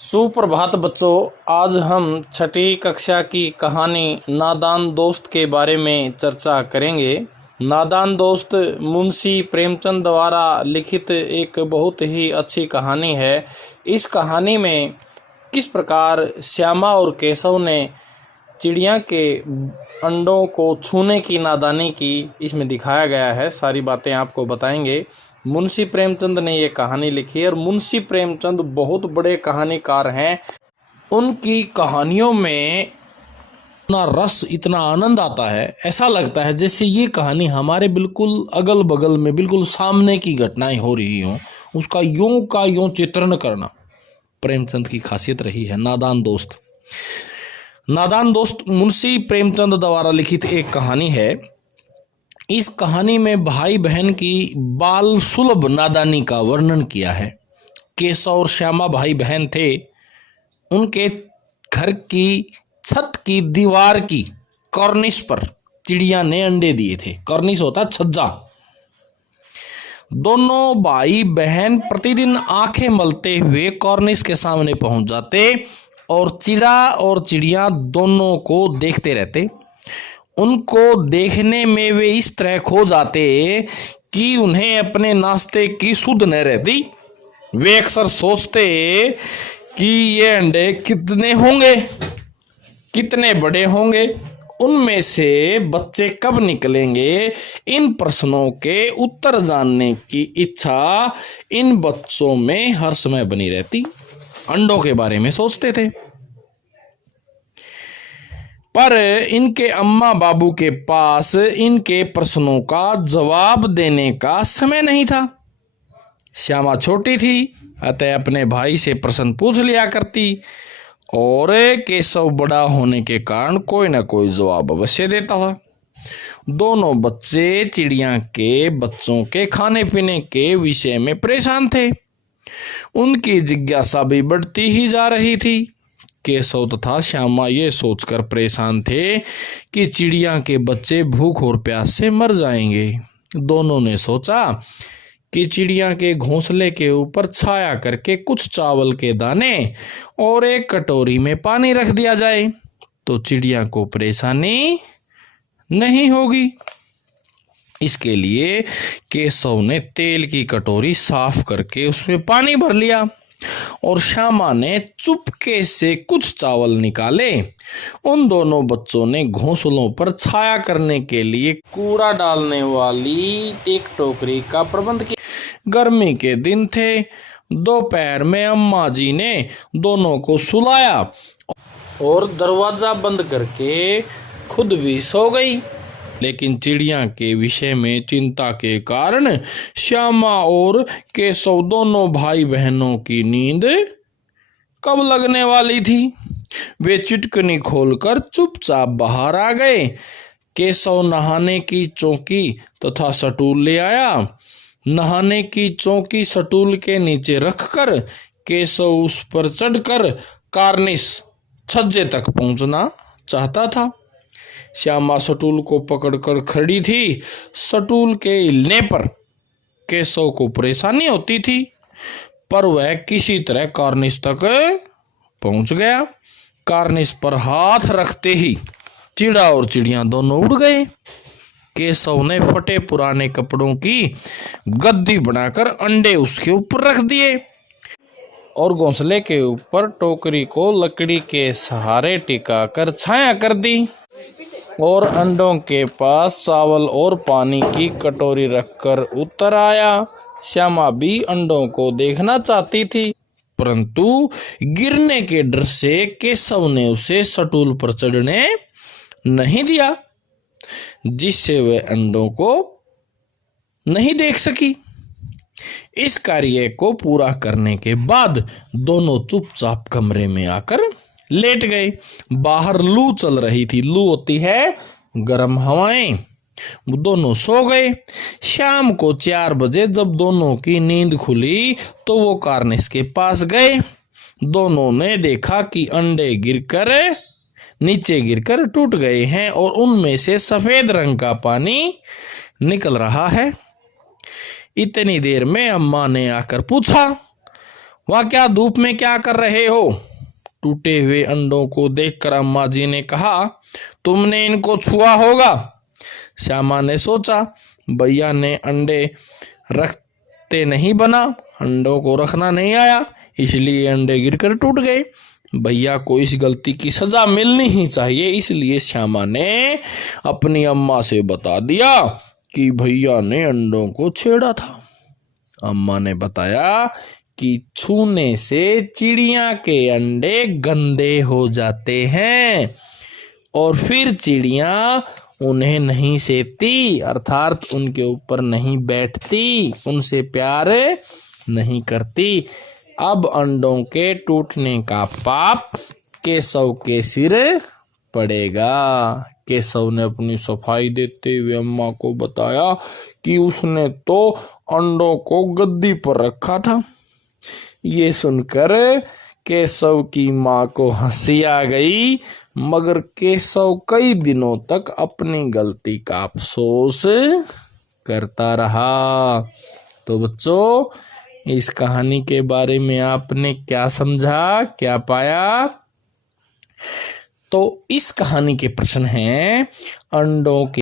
सुप्रभात बच्चों। आज हम छठी कक्षा की कहानी नादान दोस्त के बारे में चर्चा करेंगे। नादान दोस्त मुंशी प्रेमचंद द्वारा लिखित एक बहुत ही अच्छी कहानी है। इस कहानी में किस प्रकार श्यामा और केशव ने चिड़िया के अंडों को छूने की नादानी की, इसमें दिखाया गया है। सारी बातें आपको बताएंगे। मुंशी प्रेमचंद ने ये कहानी लिखी है और मुंशी प्रेमचंद बहुत बड़े कहानीकार हैं। उनकी कहानियों में इतना रस, इतना आनंद आता है, ऐसा लगता है जैसे ये कहानी हमारे बिल्कुल अगल बगल में, बिल्कुल सामने की घटनाएं हो रही हों। उसका यूं का यूं चित्रण करना प्रेमचंद की खासियत रही है। नादान दोस्त मुंशी प्रेमचंद द्वारा लिखित एक कहानी है। इस कहानी में भाई बहन की बाल सुलभ नादानी का वर्णन किया है। केशव और श्यामा भाई बहन थे। उनके घर की छत की दीवार की कॉर्निस पर चिड़िया ने अंडे दिए थे। कॉर्निस होता छज्जा। दोनों भाई बहन प्रतिदिन आंखें मलते हुए कॉर्निस के सामने पहुंच जाते और चिड़िया दोनों को देखते रहते। उनको देखने में वे इस तरह खो जाते कि उन्हें अपने नाश्ते की सुध न रहती। वे अक्सर सोचते कि ये अंडे कितने होंगे, कितने बड़े होंगे, उनमें से बच्चे कब निकलेंगे। इन प्रश्नों के उत्तर जानने की इच्छा इन बच्चों में हर समय बनी रहती। अंडों के बारे में सोचते थे, पर इनके अम्मा बाबू के पास इनके प्रश्नों का जवाब देने का समय नहीं था। श्यामा छोटी थी, अतः अपने भाई से प्रश्न पूछ लिया करती और केशव बड़ा होने के कारण कोई ना कोई जवाब अवश्य देता था। दोनों बच्चे चिड़िया के बच्चों के खाने पीने के विषय में परेशान थे। उनकी जिज्ञासा भी बढ़ती ही जा रही थी। केशव तथा श्यामा ये सोचकर परेशान थे कि चिड़िया के बच्चे भूख और प्यास से मर जाएंगे। दोनों ने सोचा कि चिड़िया के घोंसले के ऊपर छाया करके कुछ चावल के दाने और एक कटोरी में पानी रख दिया जाए तो चिड़िया को परेशानी नहीं होगी। इसके लिए केशव ने तेल की कटोरी साफ करके उसमें पानी भर लिया और श्यामा ने चुपके से कुछ चावल निकाले। उन दोनों बच्चों ने घोंसलों पर छाया करने के लिए कूड़ा डालने वाली एक टोकरी का प्रबंध किया। गर्मी के दिन थे। दोपहर में अम्मा जी ने दोनों को सुलाया और दरवाजा बंद करके खुद भी सो गई। लेकिन चिड़िया के विषय में चिंता के कारण श्यामा और केशव दोनों भाई बहनों की नींद कब लगने वाली थी। वे चुटकुनी खोलकर चुपचाप बाहर आ गए। केशव नहाने की चौकी तथा सटूल ले आया। नहाने की चौकी सटूल के नीचे रखकर केशव उस पर चढ़कर कार्निस छज्जे तक पहुंचना चाहता था। श्यामा सटूल को पकड़कर खड़ी थी। सटूल के हिलने पर केशव को परेशानी होती थी, पर वह किसी तरह कार्निस तक पहुंच गया। कार्निस पर हाथ रखते ही चिड़ा और चिड़िया दोनों उड़ गए। केशव ने फटे पुराने कपड़ों की गद्दी बनाकर अंडे उसके ऊपर रख दिए और घोंसले के ऊपर टोकरी को लकड़ी के सहारे टिका कर छाया कर दी और अंडों के पास चावल और पानी की कटोरी रखकर उतर आया। श्यामा भी अंडों को देखना चाहती थी, परंतु गिरने के डर से केशव ने उसे सटूल पर चढ़ने नहीं दिया, जिससे वह अंडों को नहीं देख सकी। इस कार्य को पूरा करने के बाद दोनों चुपचाप कमरे में आकर लेट गए। बाहर लू चल रही थी। लू होती है गर्म हवाएं। दोनों सो गए। शाम को 4 बजे जब दोनों की नींद खुली तो वो कार्निस के पास गए। दोनों ने देखा कि अंडे नीचे गिरकर टूट गए हैं और उनमें से सफेद रंग का पानी निकल रहा है। इतनी देर में अम्मा ने आकर पूछा, वह क्या धूप में क्या कर रहे हो? टूटे हुए अंडों को देखकर अम्मा जी ने कहा, तुमने इनको छुआ होगा। श्यामा ने सोचा, भैया ने अंडे रखते नहीं बना, अंडों को रखना नहीं आया, इसलिए अंडे गिरकर टूट गए। भैया को इस गलती की सजा मिलनी ही चाहिए, इसलिए श्यामा ने अपनी अम्मा से बता दिया कि भैया ने अंडों को छेड़ा था। अम्मा ने बताया कि छूने से चिड़िया के अंडे गंदे हो जाते हैं और फिर चिड़िया उन्हें नहीं सेती, अर्थात उनके ऊपर नहीं बैठती, उनसे प्यार नहीं करती। अब अंडों के टूटने का पाप केशव के सिर पड़ेगा। केशव ने अपनी सफाई देते हुए अम्मा को बताया कि उसने तो अंडों को गद्दी पर रखा था। ये सुनकर केशव की माँ को हंसी आ गई, मगर केशव कई दिनों तक अपनी गलती का अफसोस करता रहा। तो बच्चों, इस कहानी के बारे में आपने क्या समझा, क्या पाया? तो इस कहानी के प्रश्न हैं, अंडों के